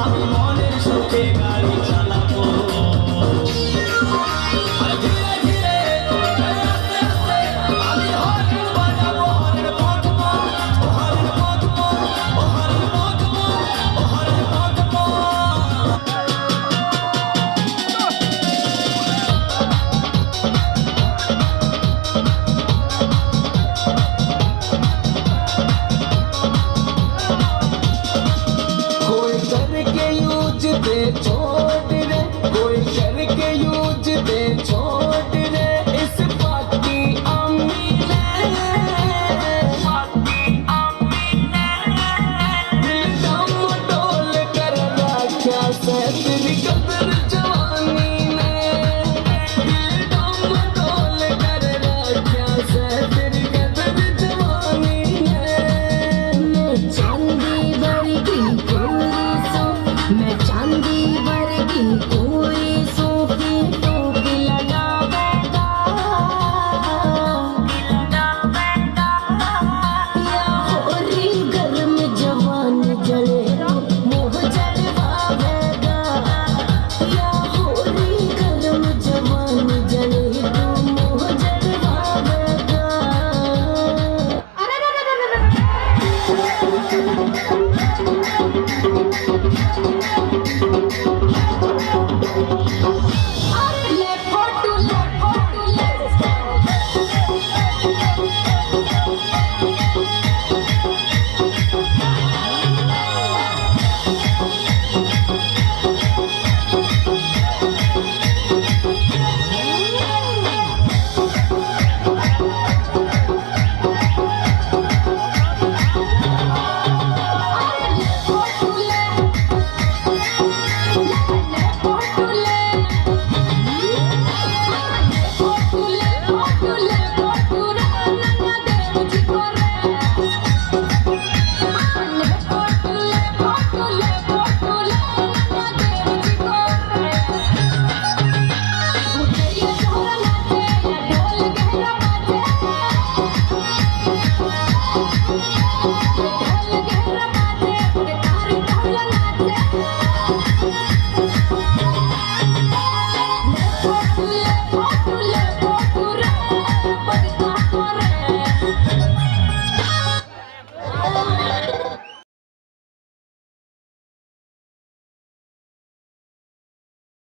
আমি মনের সুখে গাড়ি চালাবো ধীরে ধীরে আস্তে আস্তে আমি হর্ন বাজাবো হর্ন বাজবো হর্ন বাজবো হর্ন বাজবো হর্ন বাজবো कोई करके यूज दे छोड़ रे कोई करके यूज दे छोड़ रे इस बाकी अम्मी ने दिल दम डोल कर रखा से तेरी कदर जवानी ने दिल दम डोल कर रखा से तेरी कदर जवानी ने चांदी वर्गी कोरी सो मैं चांदी वर्गी